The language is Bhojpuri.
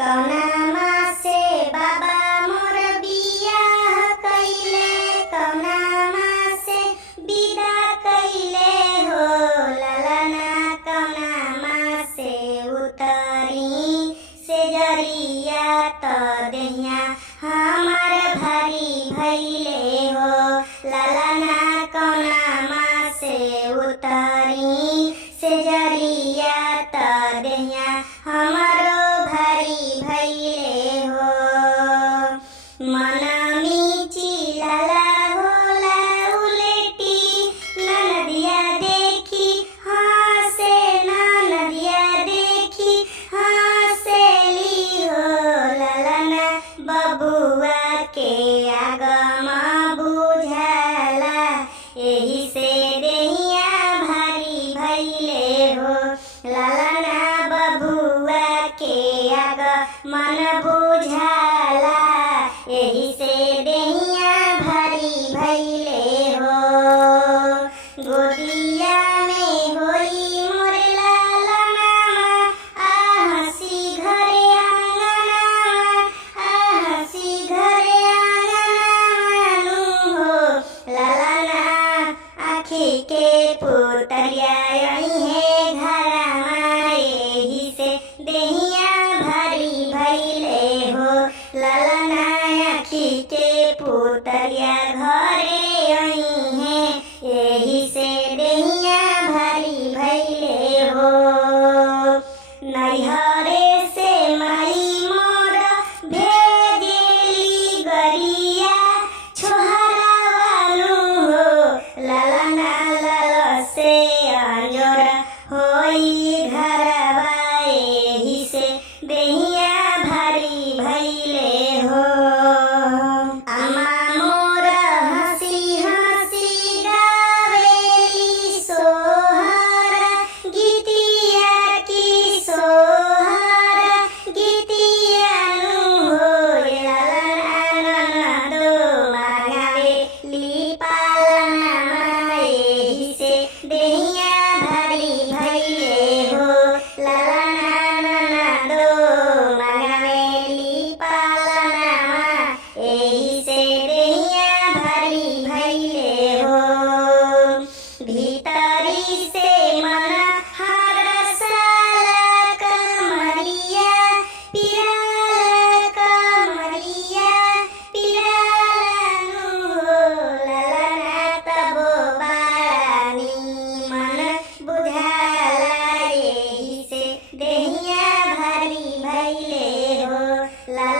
कौनामा से बाबा मोर बियाह कइले, कौनामा से विदा कइले हो ललना, कौनामा से उतरी से जरिया त देहिया हमार भारी भइले हो ललना, कौनामा से उतरी से जरिया त देहिया हमारो भारी भइले हो। मनमी चिलाला होला उलेटी ननदिया देखी हंसे, ननदिया देखी हंसेली हो ललना, बबुआ के आगमा बुझाला एही से देहिया भारी भइले हो ललना, बबुआ के आगमन बुझाला एही से देहिया भारी भइले हो। गोदिया में होई मोर लालनामा, आहसी घरे आंगनामा, आहसी घरे आंगनामा हो ललना, आँखी के पुतरिया है घरमा एही से देहिया भारी भइले हो ललना, आँखी के पुतरिया घरे आई है एही से देहिया भारी भइले हो। नैहरे से माई मोर भेजेली गरिया छोहरावानु हो ललना, लल से अंजोर होई घरवा एही से देहिया भारी भइले हो। अम्मा मोर हंसी हंसी गावेली सोहर गीतिया की सोहर गीतिया नु हो ललना, ननदो मांगावेली पालनामा एही से देहिया भारी भइले हो ललना, ननदो मांगावेली पालनामा एही से देहिया भारी भइले हो। भीतरी से मन हरसाला कमरिया पिराला, कमरिया पिराला नु हो ललना, तबो बानी मन बुझाला एही से देहिया भारी भइले हो ललना।